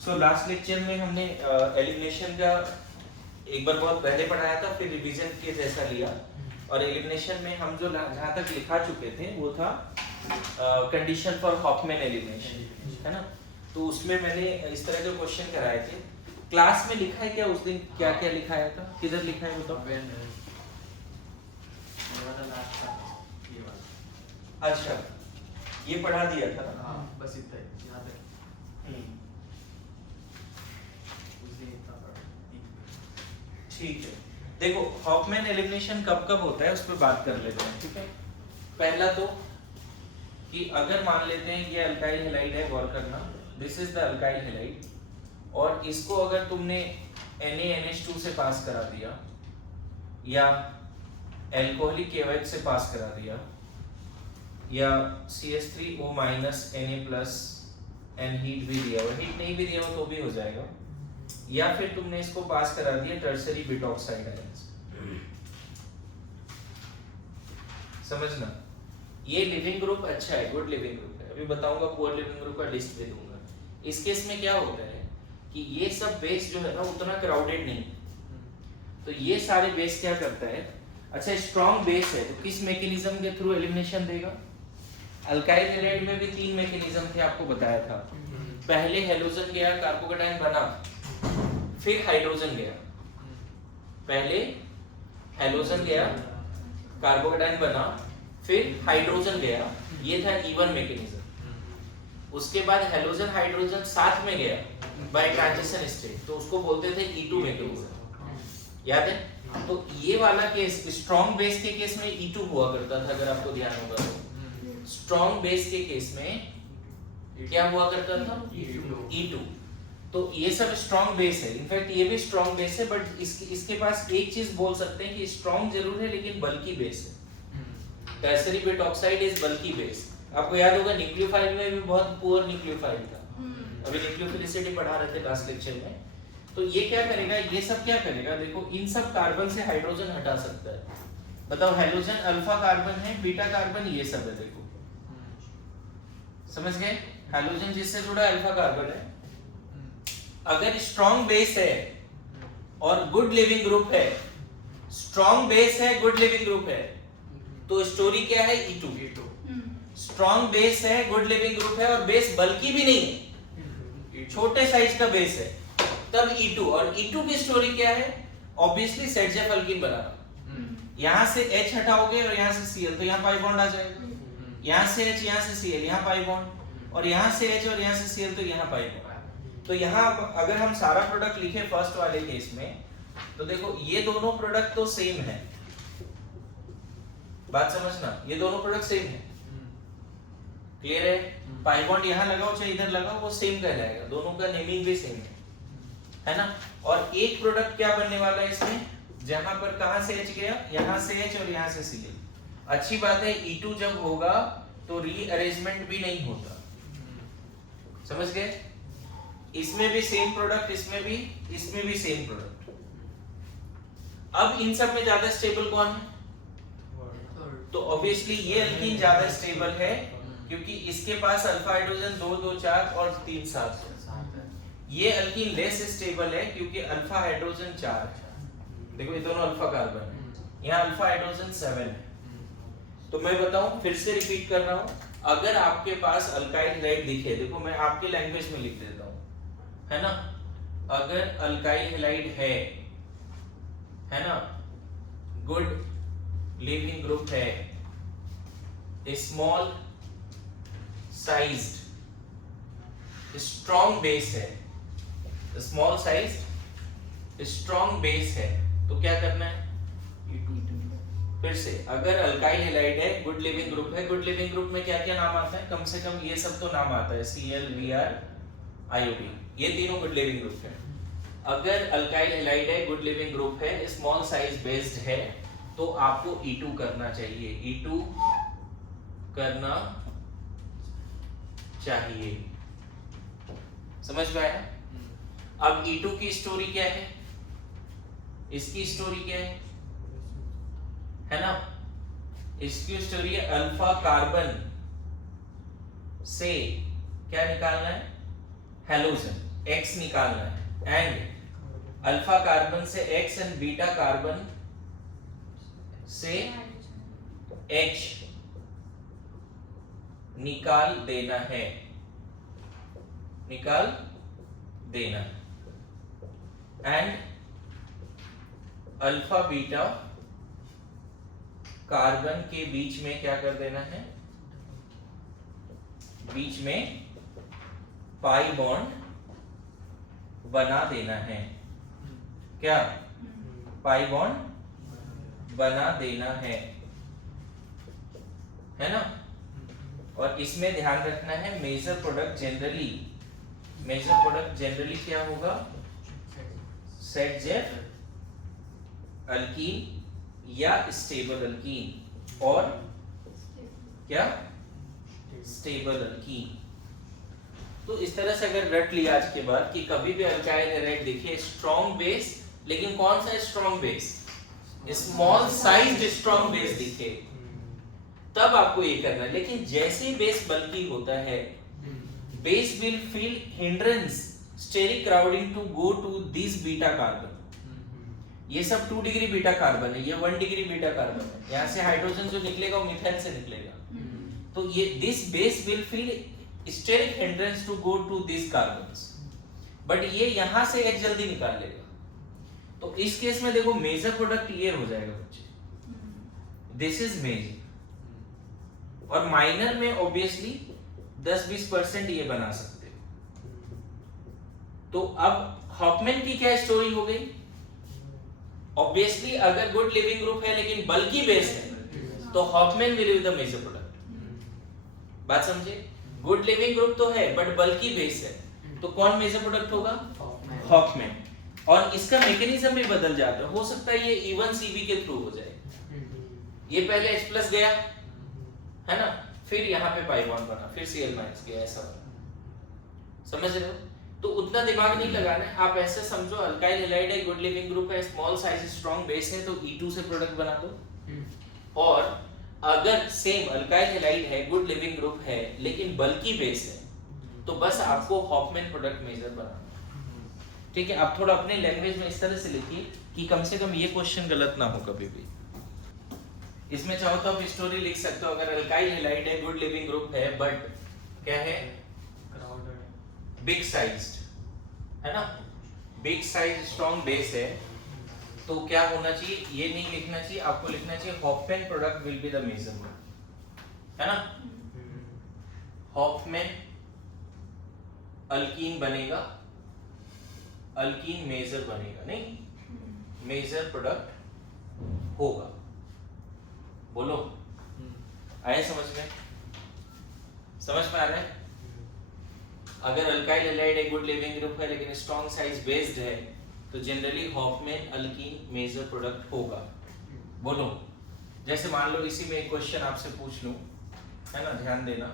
So last lecture में हमने elimination का एक बार बहुत पहले पढ़ाया था, फिर रिवीजन के जैसा लिया। और एलिमिनेशन में हम जो जहाँ तक लिखा चुके थे वो था कंडीशन फॉर हॉफमैन एलिमिनेशन, है ना। तो उसमें मैंने इस तरह के क्वेश्चन कराए थे। क्लास में लिखा है क्या उस दिन, क्या क्या लिखाया था, किधर लिखा है बताओ। अच्छा, ये पढ़ा दिया था ना। हाँ, बस इतना ही यहाँ तक। ठीक है, देखो हॉफमैन एलिमिनेशन कब कब होता है उस पर बात कर लेते हैं, ठीक है। पहला तो कि अगर मान लेते हैं ये अल्काइल हैलाइड है, गौर करना, this is the alkyl halide, और इसको अगर तुमने NaNH2 से पास करा दिया या एल्कोहलिक KOH से पास करा दिया या CH3O- Na+ एन हीट भी दिया हो, हीट नहीं भी दिया हो तो भी हो जाएगा, या फिर तुमने इसको पास करा दिया टर्सरी बिटॉक्साइड आयन से। समझना, ये लिविंग ग्रुप अच्छा है, गुड लिविंग ग्रुप है। अभी बताऊंगा पुअर लिविंग ग्रुप का लिस्ट दे दूंगा। इस केस में क्या होता है कि ये सब बेस जो है ना उतना क्राउडेड नहीं, तो ये सारे बेस क्या करता है, अच्छा स्ट्रॉन्ग बेस है तो किस मैकेनिज्म के थ्रू एलिमिनेशन देगा। अल्काइल हैलाइड में भी 3 मैकेनिज्म थे, आपको बताया था। पहले हेलोजन गया, कार्बोकेटाइन बना, फिर हाइड्रोजन गया। पहले हेलोजन गया, कार्बोकेटाइन बना, फिर हाइड्रोजन गया, ये था E1 मैकेनिज्म। उसके बाद हेलोजन हाइड्रोजन साथ में गया बाय ट्रांजिशन स्टेट, तो उसको बोलते थे E2 मैकेनिज्म, याद है। तो ये वाला केस स्ट्रॉन्ग बेस के केस में E2 हुआ करता था, अगर आपको ध्यान होगा तो। स्ट्रॉन्ग बेस के केस में क्या हुआ करता था, E2। तो ये सब स्ट्रॉन्ग बेस है, इनफैक्ट ये भी स्ट्रॉन्ग बेस है, बट इसके पास एक चीज बोल सकते हैं कि स्ट्रॉन्ग जरूर है लेकिन बल्की बेस है। Tertiary butoxide is bulky base. आपको याद होगा न्यूक्लियोफाइल में भी बहुत पुअर न्यूक्लियोफाइल था, अभी न्यूक्लियोफिलिसिटी पढ़ा रहे थे लास्ट लेक्चर में। तो ये क्या करेगा, ये सब क्या करेगा, देखो इन सब कार्बन से हाइड्रोजन हटा सकता है। बताओ, हेलोजन अल्फा कार्बन है, बीटा कार्बन ये सब है, देखो समझ गए। हेलोजन जिससे जुड़ा अल्फा कार्बन है। अगर स्ट्रॉन्ग बेस है और गुड लिविंग ग्रुप है, स्ट्रॉन्ग बेस है, गुड लिविंग ग्रुप है, तो स्टोरी क्या है, E2। स्ट्रॉन्ग बेस है, गुड लिविंग ग्रुप है और बेस बल्कि भी नहीं है, छोटे साइज का बेस है, तब E2। और E2 की स्टोरी क्या है, ऑब्वियसली सेटजेफ अल्कीन बनाना। यहां से H हटाओगे और यहां से Cl, तो यहां पाई बॉन्ड आ जाएगा। यहां से H, यहां से Cl, यहां पाई बॉन्ड, और यहां से H और यहां से Cl, तो यहां पाई बॉन्ड। तो यहां अगर हम सारा प्रोडक्ट लिखे फर्स्ट वाले केस में, तो देखो ये दोनों प्रोडक्ट तो सेम है, बात समझना, ये दोनों प्रोडक्ट सेम है, क्लियर है। पाई बॉन्ड यहां लगाओ चाहे इधर लगाओ, वो सेम कहलाएगा, दोनों का नेमिंग भी सेम है ना। और एक प्रोडक्ट क्या बनने वाला है इसमें, जहां पर कहां से H गया, यहां से H और यहां से Cl। अच्छी बात है, E2 जब होगा तो रीअरेंजमेंट भी नहीं होता, समझ गए। इसमें भी सेम प्रोडक्ट, इसमें भी सेम प्रोडक्ट। अब इन सब में ज्यादा स्टेबल कौन है, तो ऑब्वियसली ये अल्कीन ज्यादा स्टेबल है, क्योंकि इसके पास अल्फा हाइड्रोजन 2 2 4 और 3 7 है। ये अल्कीन लेस स्टेबल है क्योंकि अल्फा हाइड्रोजन 4 है। देखो ये दोनों अल्फा कार्बन है, यहाँ अल्फा हाइड्रोजन 7 है। तो मैं बताऊं, फिर से रिपीट कर रहा हूं, अगर आपके पास अल्काइल हैलाइड दिखे, देखो मैं आपके लैंग्वेज में लिख देता हूं, है ना। अगर अल्काइल हैलाइड है ना, गुड लिविंग ग्रुप है, स्मॉल साइज्ड, स्ट्रॉन्ग बेस है, स्मॉल साइज्ड स्ट्रॉन्ग बेस है, तो क्या करना है, फिर से अगर अल्काइल हैलाइड है, गुड लिविंग ग्रुप है, गुड लिविंग ग्रुप में क्या क्या नाम आता है, कम से कम ये सब तो नाम आता है, Cl, Br, iodine, ये तीनों गुड लिविंग ग्रुप है। अगर अल्काइल हैलाइड है, गुड लिविंग ग्रुप है, स्मॉल साइज बेस्ड है, तो आपको E2 करना चाहिए, E2 करना चाहिए, समझ में आया। अब E2 की स्टोरी क्या है, इसकी स्टोरी क्या है ना, इसकी स्टोरी है अल्फा कार्बन से क्या निकालना है, हेलोजन। X निकालना है एंड अल्फा कार्बन से X एंड बीटा कार्बन से H निकाल देना है, निकाल देना एंड अल्फा बीटा कार्बन के बीच में क्या कर देना है, बीच में पाई बॉन्ड बना देना है, क्या पाई बॉन्ड बना देना है ना। और इसमें ध्यान रखना है मेजर प्रोडक्ट जनरली क्या होगा, सेट जेफ अल्कीन या स्टेबल अल्कीन और क्या स्टेबल अल्कीन। तो इस तरह से अगर रट लिया आज के बाद कि कभी भी अल्काइल हैलाइड देखिए स्ट्रॉन्ग बेस, लेकिन कौन सा strong base, small sized strong base दिखे तब आपको ये करना है। लेकिन जैसे ही बेस बल्की होता है base will feel hindrance steric crowding to go to this beta carbon. ये सब 2 डिग्री बीटा कार्बन है, ये 1 डिग्री बीटा कार्बन है, यहाँ से हाइड्रोजन जो निकलेगा वो मिथाइल से निकलेगा। तो ये this base will feel steric hindrance to go to this carbons, but ये यहाँ से H जल्दी निकाल लेगा। तो इस केस में देखो मेजर प्रोडक्ट क्लियर हो जाएगा बच्चे, दिस इज मेजर। और माइनर में ऑब्वियसली 10-20% ये बना सकते हो। तो अब हॉफमैन की क्या स्टोरी हो गई, ऑब्वियसली अगर गुड लिविंग ग्रुप है लेकिन बल्की बेस है तो Hofmann will be the major product. बात समझे, गुड लिविंग ग्रुप तो है बट बल्की बेस है तो कौन मेजर प्रोडक्ट होगा, हॉफमैन। और इसका मैकेनिज्म भी बदल जाता है, हो सकता है ये E1 CB के थ्रू हो जाए, ये पहले H+ गया है ना, फिर यहाँ पे पाई बॉन्ड बना, फिर Cl- गया, ऐसा समझ रहे हो। तो उतना दिमाग नहीं लगाना है, आप ऐसे समझो अल्काइल हैलाइड है, गुड लिविंग ग्रुप है, स्मॉल साइज स्ट्रॉन्ग बेस है तो E2 से प्रोडक्ट बना दो। और अगर सेम अल्काइल हैलाइड है, गुड लिविंग ग्रुप है लेकिन बल्की बेस है तो बस आपको हॉफमैन प्रोडक्ट मेजर बनाना। ठीक है, आप थोड़ा अपने लैंग्वेज में इस तरह से लिखिए कि कम से कम ये क्वेश्चन गलत ना हो कभी भी। इसमें चाहो तो आप स्टोरी लिख सकते हो, अगर अल्काइल हैलाइड है, गुड लिविंग ग्रुप है बट क्या है, बिग साइज्ड है ना, बिग साइज स्ट्रॉन्ग बेस है तो क्या होना चाहिए, ये नहीं लिखना चाहिए, आपको लिखना चाहिए Hofmann product will be the major, है ना। हॉफमैन अल्कीन बनेगा, अल्कीन मेजर बनेगा, नहीं मेजर प्रोडक्ट होगा। बोलो आए समझ में, समझ में आ रहा है। अगर अल्काइल हैलाइड एक गुड लिविंग ग्रुप है लेकिन स्ट्रॉन्ग साइज बेस्ड है तो generally Hofmann alkene major product होगा। बोलो, जैसे मान लो इसी में एक क्वेश्चन आपसे पूछ लूं, है ना, ध्यान देना।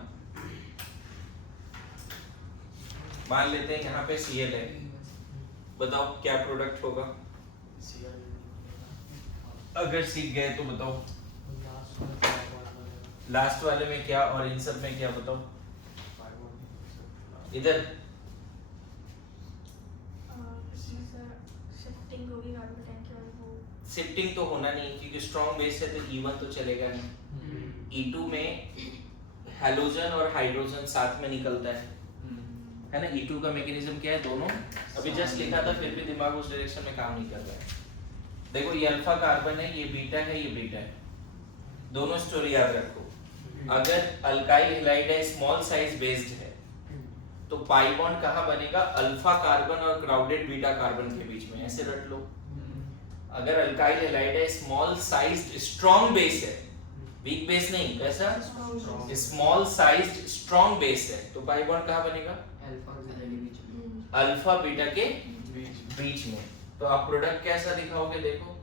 मान लेते हैं यहाँ पे Cl है, बताओ क्या प्रोडक्ट होगा, अगर सीख गए तो बताओ लास्ट वाले में क्या और इन सब में क्या, बताओ इधर। शिफ्टिंग तो होना नहीं क्योंकि स्ट्रॉन्ग बेस है तो E1 तो चलेगा नहीं। E2 में हैलोजन और हाइड्रोजन साथ में निकलता है ना। E2 का मैकेनिज्म क्या है, दोनों अभी जस्ट लिखा था फिर भी दिमाग उस डायरेक्शन में काम नहीं कर रहा है। देखो ये अल्फा कार्बन है, ये बीटा है, ये बीटा है, दोनों स्टोरी याद रखो। अगर अल्काइल हैलाइड है, स्मॉल साइज बेस्ड है तो पाई बॉन्ड कहाँ बनेगा, अल्फा कार्बन और क्राउडेड बीटा कार्बन के बीच में, ऐसे रट लो। अगर अल्काइल हैलाइड है, स्मॉल साइज्ड स्ट्रॉन्ग बेस है, वीक बेस नहीं, कैसा स्मॉल साइज्ड स्ट्रॉन्ग बेस है तो पाई बॉन्ड कहाँ बनेगा, अल्फा बीटा के बीच में। तो आप प्रोडक्ट कैसा दिखाओगे, देखो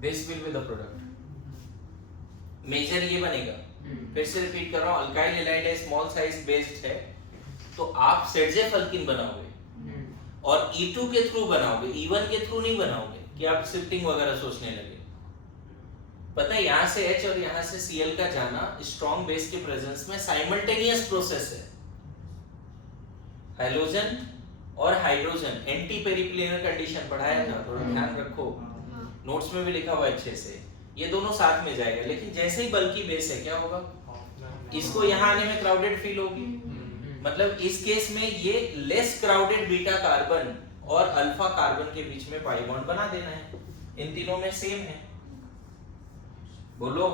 this will be the product, major ये बनेगा। फिर से रिपीट कर रहा हूं, अल्काइल हैलाइड है, स्मॉल साइज बेस्ड है तो आप सेटजेफ अल्कीन बनाओगे और E2 के थ्रू बनाओगे, E1 के थ्रू नहीं बनाओगे कि आप शिफ्टिंग वगैरह सोचने लगे। पता है यहां से H और यहां से Cl का जाना स्ट्रॉन्ग बेस के प्रेजेंस में साइमल्टेनियस प्रोसेस हैलोजन और हाइड्रोजन एंटी पेरिप्लेनर कंडीशन पढ़ाया था, थोड़ा ध्यान रखो, नोट्स में भी लिखा हुआ अच्छे से। ये दोनों साथ में जाएगा, लेकिन जैसे ही बल्कि बेस है क्या होगा, इसको यहाँ आने में क्राउडेड फील होगी। मतलब इस केस में ये लेस क्राउडेड बीटा कार्बन और अल्फा कार्बन के बीच में पाई बॉन्ड बना देना है, इन तीनों में सेम है, बोलो।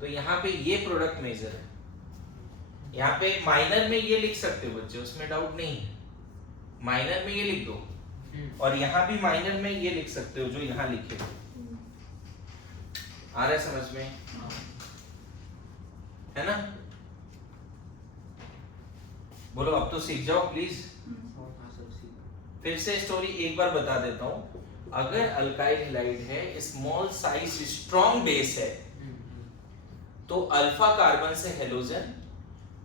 तो यहाँ पे ये प्रोडक्ट मेजर है, यहाँ पे माइनर में ये लिख सकते हो बच्चे, उसमें डाउट नहीं है, माइनर में ये लिख दो, और यहाँ भी माइनर में ये लिख सकते हो जो यहाँ लिखे हो। आ रहा है समझ में, है ना? बोलो अब तो सीख जाओ प्लीज। फिर से स्टोरी एक बार बता देता हूं, अगर अल्काइल हैलाइड है, स्मॉल साइज स्ट्रॉन्ग बेस है, तो अल्फा कार्बन से halogen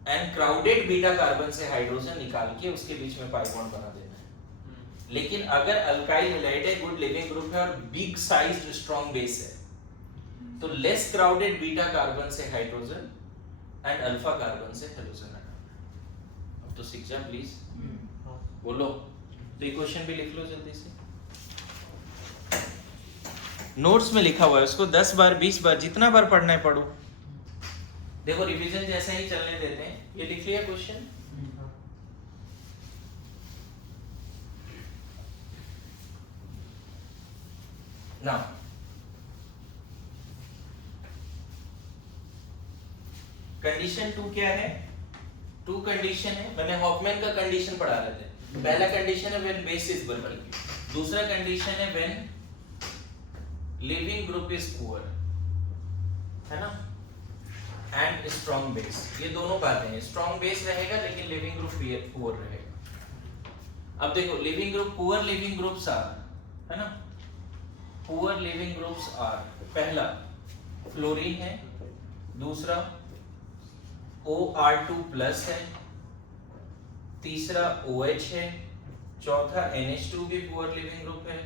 and crowded beta carbon से हाइड्रोजन निकाल के उसके बीच में पाई बॉन्ड बना देना है। लेकिन अगर अल्काइल हैलाइड है, गुड लिविंग ग्रुप है और बिग साइज स्ट्रॉन्ग बेस है, तो लेस क्राउडेड बीटा कार्बन से हाइड्रोजन एंड अल्फा कार्बन से हेलोजन हटाना है। अब तो सीख जा प्लीज, बोलो। तो ये क्वेश्चन भी लिख लो जल्दी से, नोट्स में लिखा हुआ है, उसको 10 बार 20 बार जितना बार पढ़ना है पढ़ो। देखो रिवीजन जैसा ही चलने देते हैं। ये लिख लिया क्वेश्चन? ना कंडीशन 2 क्या है? 2 कंडीशन है, मैंने हॉफमैन का कंडीशन पढ़ा रहे थे। पहला कंडीशन है व्हेन बेस इज बर्बल, दूसरा कंडीशन है when leaving group is poor, है ना, एंड स्ट्रॉन्ग बेस। ये दोनों बातें हैं, स्ट्रॉन्ग बेस रहेगा लेकिन लिविंग ग्रुप पुअर रहेगा। अब देखो leaving group, poor leaving groups are, है ना, पुअर लिविंग ग्रुप्स आर, पहला फ्लोरीन है, दूसरा OR2 प्लस है, तीसरा OH है, चौथा NH2 भी पुअर लिविंग ग्रुप है,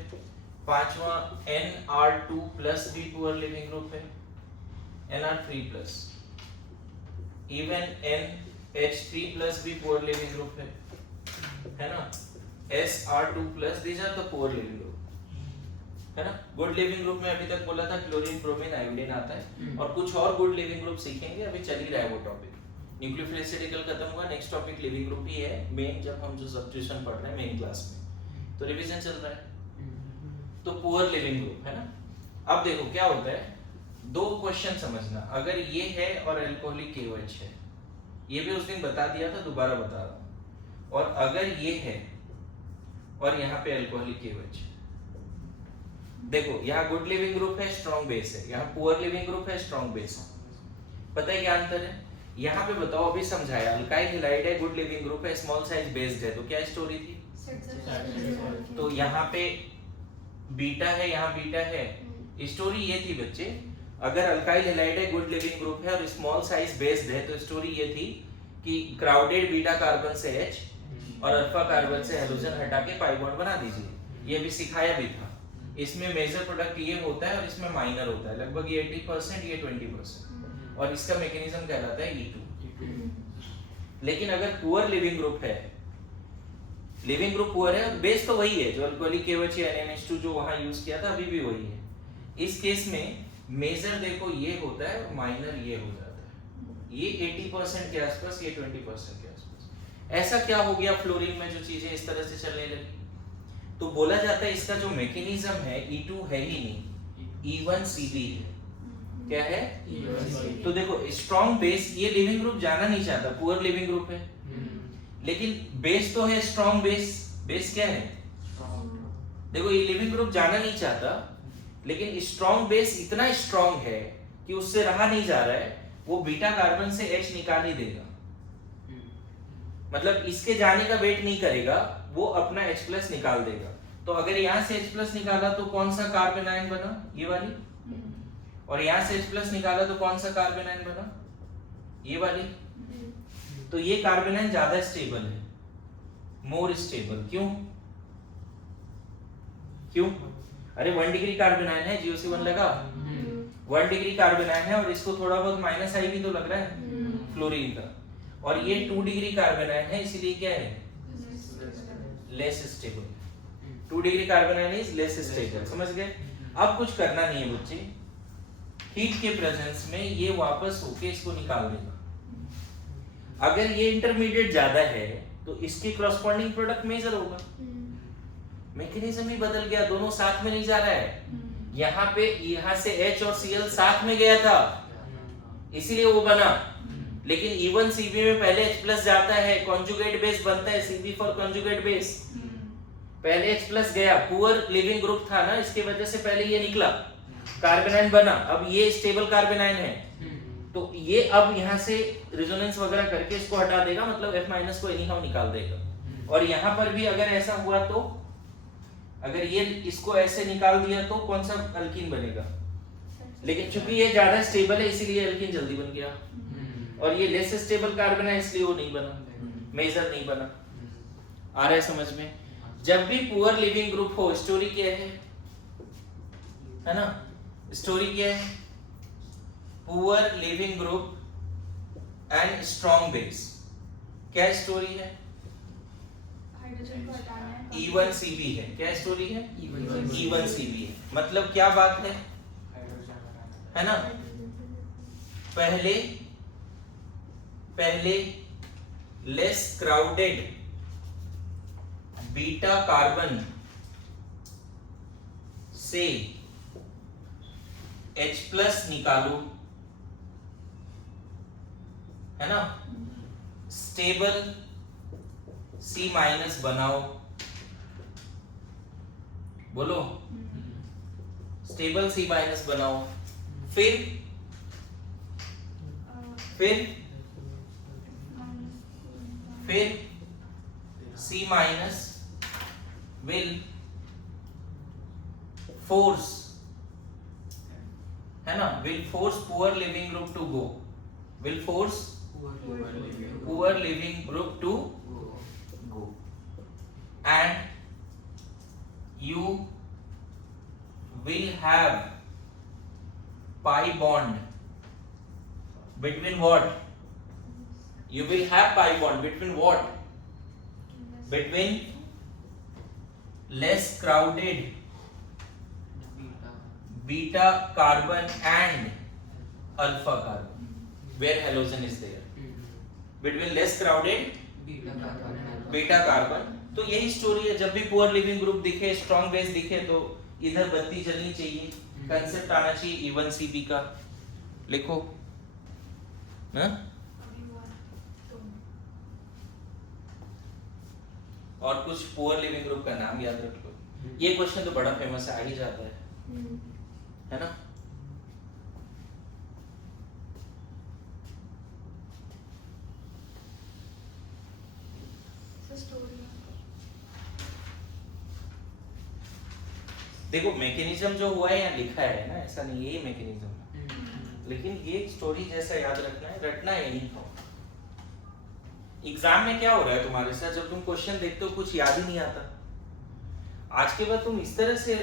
पांचवा NR2 प्लस भी पुअर लिविंग ग्रुप है, NR3 plus, even NH3 plus भी पुअर लिविंग ग्रुप है ना, SR2 plus, these are the poor leaving group, है ना। गुड लिविंग ग्रुप में अभी तक बोला था क्लोरीन, ब्रोमीन, आयोडीन आता है, और कुछ और गुड लिविंग ग्रुप सीखेंगे, अभी चल ही रहा है वो टॉपिक। न्यूक्लियोफिलिसिटिकल खत्म हुआ, नेक्स्ट टॉपिक लिविंग ग्रुप ही है मेन, जब हम जो सब्स्टिट्यूशन पढ़ रहे हैं मेन क्लास में, तो रिवीजन चल रहा है। तो पुअर लिविंग ग्रुप, है ना। अब देखो क्या होता है, 2 क्वेश्चन समझना, अगर ये है और अल्कोहलिक KOH है, ये भी उस दिन बता दिया था, दोबारा बता रहा हूं, और अगर ये है और यहाँ पे अल्कोहलिक KOH, देखो यहाँ गुड लिविंग ग्रुप है, स्ट्रॉन्ग बेस है, यहाँ पुअर लिविंग ग्रुप है, स्ट्रॉन्ग बेस। पता है क्या अंतर है? यहाँ पे बताओ, अभी समझाया, अल्काइल हैलाइड है, गुड लिविंग ग्रुप है, स्मॉल साइज बेस्ड है, तो क्या स्टोरी थी? तो यहाँ पे बीटा है, यहाँ बीटा है, स्टोरी ये थी बच्चे, अगर अल्काइल हैलाइड है, गुड लिविंग ग्रुप है और स्मॉल साइज बेस्ड है, तो स्टोरी ये थी कि क्राउडेड बीटा कार्बन से H और अल्फा कार्बन से हेलोजन हटा के पाई बॉन्ड बना दीजिए। ये भी सिखाया भी था। इसमें मेजर प्रोडक्ट ये होता है और इसमें माइनर होता है, लगभग ये 80%, ये 20%, और इसका मैकेनिज्म कहलाता है E2। लेकिन अगर पुअर लिविंग ग्रुप है, लिविंग ग्रुप पुअर है, बेस तो वही है जो अल्कोहलिक KOH या NH2 जो वहां यूज किया था, अभी भी वही है। इस केस में मेजर देखो ये होता है और माइनर ये हो जाता है, ये 80% के आसपास, ये 20% के आसपास। ऐसा क्या हो गया फ्लोरीन में, जो चीजें इस तरह से चलने लगी? तो बोला जाता है इसका जो मैकेनिज्म है E2 है ही नहीं, E1CB है। क्या है? तो देखो स्ट्रॉन्ग बेस, ये लिविंग ग्रुप जाना नहीं चाहता, पुअर लिविंग ग्रुप है, लेकिन बेस तो है स्ट्रॉन्ग बेस। बेस क्या है? देखो ये लिविंग ग्रुप जाना नहीं चाहता, लेकिन स्ट्रॉन्ग बेस इतना स्ट्रॉन्ग है कि उससे रहा नहीं जा रहा है, वो बीटा कार्बन से H निकाल ही देगा। मतलब इसके जाने का वेट नहीं करेगा, वो अपना H+ निकाल देगा। तो अगर यहाँ से H+ निकाला तो कौन सा कार्बन आयन बना? ये वाली। और यहाँ से H+ निकाला तो कौन सा कार्बन आयन बना? ये वाली। तो ये कार्बन आयन ज्यादा स्टेबल है, मोर स्टेबल। क्यों? क्यों? अरे 1 डिग्री कार्बन आयन है, GOC1 लगा, 1 डिग्री कार्बन आयन है, और इसको थोड़ा बहुत -I भी तो लग रहा है फ्लोरीन का, और ये 2 डिग्री कार्बन आयन है, इसीलिए क्या है? Less stable. 2 degree carbon ion is less stable, समझ गए? अब कुछ करना नहीं है बच्चे, हीट के प्रेजेंस में ये वापस होके इसको निकाल देगा। अगर ये इंटरमीडिएट ज्यादा है तो इसके कॉरस्पॉन्डिंग प्रोडक्ट मेजर होगा। मैकेनिज्म ही बदल गया, दोनों साथ में नहीं जा रहा है। यहाँ पे यहाँ से H और Cl साथ में गया था इसीलिए वो बना, लेकिन E1 Cb में पहले H+ जाता है, कॉन्जुगेट बेस बनता है, Cb फॉर कॉन्जुगेट बेस। पहले H+ गया, पुअर लिविंग ग्रुप था ना, इसके वजह से पहले ये निकला, कार्बन आयन बना। अब ये स्टेबल कार्बन आयन है तो ये अब यहाँ से रेजोनेंस वगैरह करके इसको हटा देगा, मतलब F- को एनीहाउ निकाल देगा। और यहाँ पर भी अगर ऐसा हुआ तो, अगर ये इसको ऐसे निकाल दिया तो कौन सा अल्कीन बनेगा? लेकिन चूंकि ये ज्यादा स्टेबल है इसीलिए अल्कीन जल्दी बन गया, और ये लेस स्टेबल कार्बन है इसलिए वो नहीं बना, मेजर नहीं बना। आ रहा है समझ में? जब भी पुअर लिविंग ग्रुप हो, स्टोरी क्या है ना? स्टोरी क्या है? Poor leaving group and strong base. क्या स्टोरी है? हाइड्रोजन को हटाना है, E1 Cb है। क्या स्टोरी है? E1 Cb है। मतलब क्या बात है ना? पहले लेस क्राउडेड बीटा कार्बन से H+ निकालो, है ना? स्टेबल C- बनाओ, बोलो स्टेबल C- बनाओ, फिर C- will force, है ना? will force poor living group to go, will force poor living group to go, and you will have pi bond between what? You will have pi bond between what? Between less crowded beta carbon and alpha carbon where halogen is there, between less crowded beta carbon। तो यही story है, जब भी poor leaving group दिखे, strong base दिखे तो इधर बत्ती जलनी चाहिए, कंसेप्ट आना चाहिए E1 Cb का। लिखो ना? और कुछ पुअर लिविंग ग्रुप का नाम याद रख लो। ये क्वेश्चन तो बड़ा फेमस है, आ ही जाता है ना? देखो मैकेनिज्म जो हुआ है यहाँ लिखा है ना, ऐसा नहीं यही मैकेनिज्म है, लेकिन ये स्टोरी जैसा याद रखना है नहीं। एग्जाम में क्या हो रहा है तुम्हारे साथ, जब तुम क्वेश्चन देखते हो कुछ याद ही नहीं आता, आज के बाद तुम इस तरह से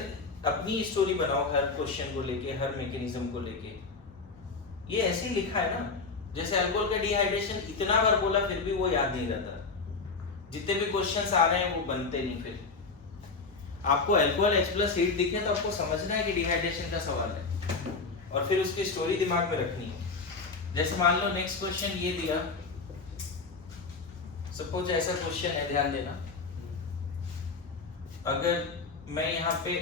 अपनी स्टोरी बनाओ हर क्वेश्चन को लेके, हर मैकेनिज्म को लेके। ये ऐसे ही लिखा है ना, जैसे अल्कोहल का डिहाइड्रेशन इतना बार बोला फिर भी वो याद नहीं रहता, जितने भी क्वेश्चंस आ रहे हैं वो बनते नहीं। फिर आपको अल्कोहल H+ हीट दिखे तो आपको समझना है कि डिहाइड्रेशन का सवाल है, और फिर उसकी स्टोरी दिमाग में रखनी है। जैसे मान लो नेक्स्ट क्वेश्चन ये दिया, सपोज ऐसा क्वेश्चन है, ध्यान देना। अगर मैं यहाँ पे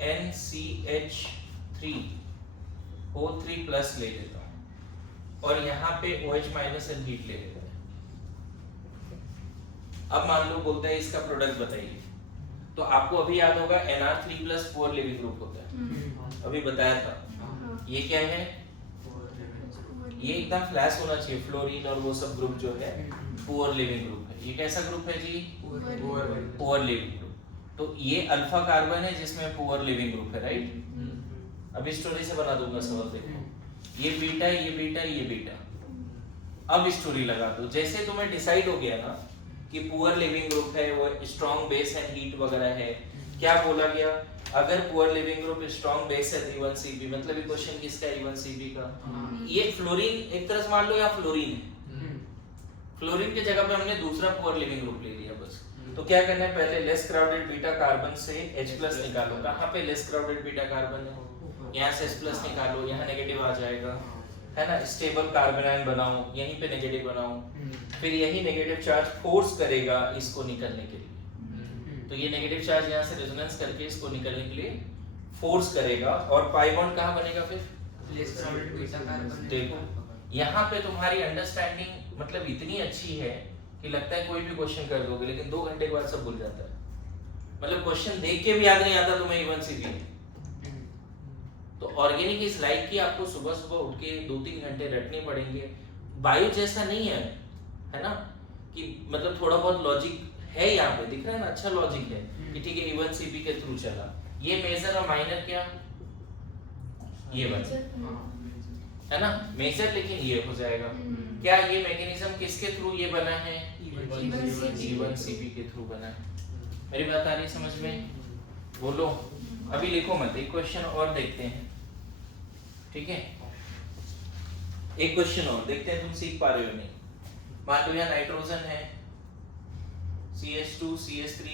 NCH3O3+ ले लेता हूँ और यहाँ पे OH- एंड हीट ले लेता हूँ। अब मान लो बोलता है इसका प्रोडक्ट बताइए, तो आपको अभी याद होगा Nr3+ पुअर लिविंग ग्रुप होता है, अभी बताया था। ये क्या है? ये एकदम फ्लैश होना चाहिए, फ्लोरीन और वो सब ग्रुप जो है पुअर लिविंग ग्रुप है। ये कैसा ग्रुप है जी? Poor leaving group. तो ये अल्फा कार्बन है जिसमें पुअर लिविंग ग्रुप है, राइट? अभी स्टोरी से बना दूंगा सवाल, देखो ये बीटा, ये बीटा, ये बीटा। अब स्टोरी लगा दो। जैसे तुम्हें डिसाइड हो गया ना कि पुअर लिविंग ग्रुप है, वो स्ट्रॉन्ग बेस एंड हीट वगैरह है, क्या बोला गया? अगर poor leaving group strong base है E1 Cb, मतलब ये क्वेश्चन किसका है? E1 Cb का। ये फ्लोरीन एक तरह से मान लो या फ्लोरीन फ्लोरीन की जगह पे हमने दूसरा पुअर लिविंग ग्रुप ले लिया बस। तो क्या करना है, पहले लेस क्राउडेड बीटा कार्बन से H+ निकालो। कहाँ पे लेस क्राउडेड बीटा कार्बन है, यहाँ से H+ निकालो, यहाँ नेगेटिव आ जाएगा, है ना। स्टेबल कार्बन आयन बनाओ, यहीं पे नेगेटिव बनाओ, फिर यही नेगेटिव चार्ज फोर्स करेगा इसको निकलने के लिए। तो ये नेगेटिव चार्ज यहाँ से रेजोनेंस करके इसको निकलने के लिए फोर्स करेगा, और पाई बॉन्ड कहाँ बनेगा फिर, लेस क्राउडेड बीटा कार्बन। देखो यहाँ पे तुम्हारी अंडरस्टैंडिंग मतलब इतनी अच्छी है कि लगता है कोई भी क्वेश्चन कर दोगे, लेकिन 2 घंटे के बाद सब भूल जाता है। मतलब क्वेश्चन देख के भी याद नहीं आता तुम्हें इवन सीपी। तो ऑर्गेनिक इज लाइक कि आपको सुबह सुबह उठ के 2-3 घंटे रटने पड़ेंगे। बायो जैसा नहीं है ना, कि मतलब थोड़ा बहुत लॉजिक है यहाँ पे, दिख रहा है ना, अच्छा लॉजिक है कि ठीक है इवन सीपी के थ्रू चला। ये मेजर और माइनर क्या, ये बना है ना, मेजर, लेकिन ये हो जाएगा। क्या ये मैकेनिज्म किसके थ्रू ये बना है, E1 CP के थ्रू बना है। मेरी बात आ रही है समझ में, बोलो। अभी लिखो मत, एक क्वेश्चन और देखते हैं, ठीक है। एक क्वेश्चन और देखते हैं तुम सीख पा रहे हो नहीं। मान लो यहाँ नाइट्रोजन है, CH2 CH3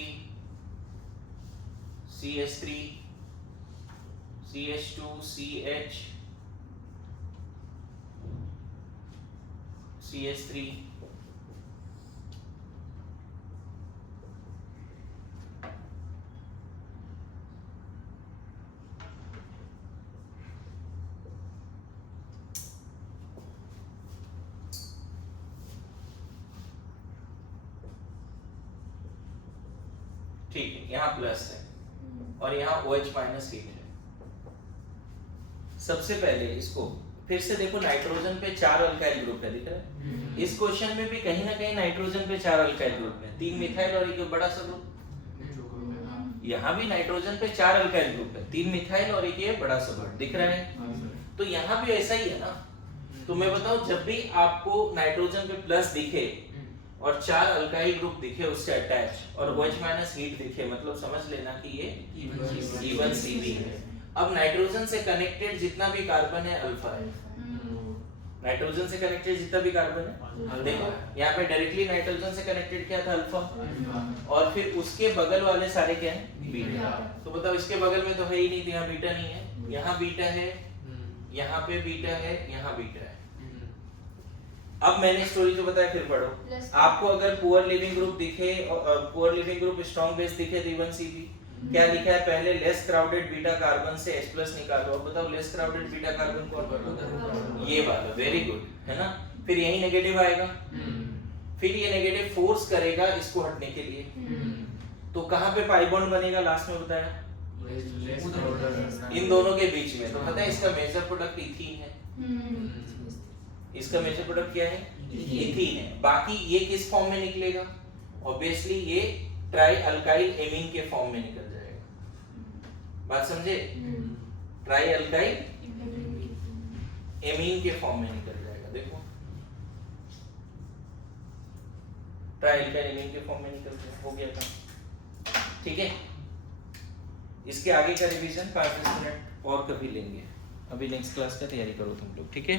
CH3 CH2 CH CH3 ठीक है, यहाँ प्लस है और यहाँ OH माइनस हीट है। सबसे पहले इसको फिर से देखो, नाइट्रोजन पे 4 अल्काइल ग्रुप है, दिख रहा है। इस क्वेश्चन में भी कहीं ना कहीं नाइट्रोजन पे 4 अल्काइल ग्रुप है, 3 मिथाइल और एक बड़ा सा ग्रुप। यहाँ भी नाइट्रोजन पे 4 अल्काइल ग्रुप है, 3 मिथाइल और एक ये बड़ा सा ग्रुप, दिख रहा है। तो यहाँ भी ऐसा ही है ना। तो मैं बताऊं, जब भी आपको नाइट्रोजन पे प्लस दिखे और 4 अल्काइल ग्रुप दिखे उससे अटैच और OH माइनस हीट दिखे, मतलब समझ लेना कि ये E1 CB है। अब नाइट्रोजन से कनेक्टेड जितना भी कार्बन है अल्फा है, नाइट्रोजन से कनेक्टेड जितना भी कार्बन है, देखो यहाँ पे डायरेक्टली नाइट्रोजन से कनेक्टेड क्या था, अल्फा, और फिर उसके बगल वाले सारे क्या हैं, बीटा। तो बताओ इसके बगल में तो है ही नहीं, तो यहाँ बीटा नहीं है, यहाँ बीटा है, यहाँ पे बीटा है, यहाँ बीटा है। अब मैंने स्टोरी जो बताया फिर पढ़ो। आपको अगर पुअर लिविंग ग्रुप दिखे, poor leaving group strong base दिखे तो E1 CP क्या लिखा है, पहले लेस क्राउडेड बीटा कार्बन से H+ निकालो। अब बताओ लेस क्राउडेड बीटा कार्बन कौन होगा, ये वाला, वेरी गुड, है ना। फिर यही नेगेटिव आएगा, फिर ये नेगेटिव फोर्स करेगा इसको हटने के लिए। तो कहाँ पे पाई बॉन्ड बनेगा, लास्ट में बताया, इन दोनों के बीच में। तो पता है इसका मेजर प्रोडक्ट इथीन है, इसका मेजर प्रोडक्ट क्या है, इथीन है। बाकी ये किस फॉर्म में निकलेगा, ऑब्वियसली ये ट्राई अल्काइल एमीन के फॉर्म में निकल जाएगा। बात समझे, ट्राई अल्काइल एमीन के फॉर्म में निकल जाएगा। देखो ट्राई अल्काइल एमीन के फॉर्म में निकल गया, हो गया था, ठीक है। इसके आगे का रिवीजन 5-10 मिनट और कभी लेंगे, अभी नेक्स्ट क्लास का तैयारी करो तुम लोग, ठीक है।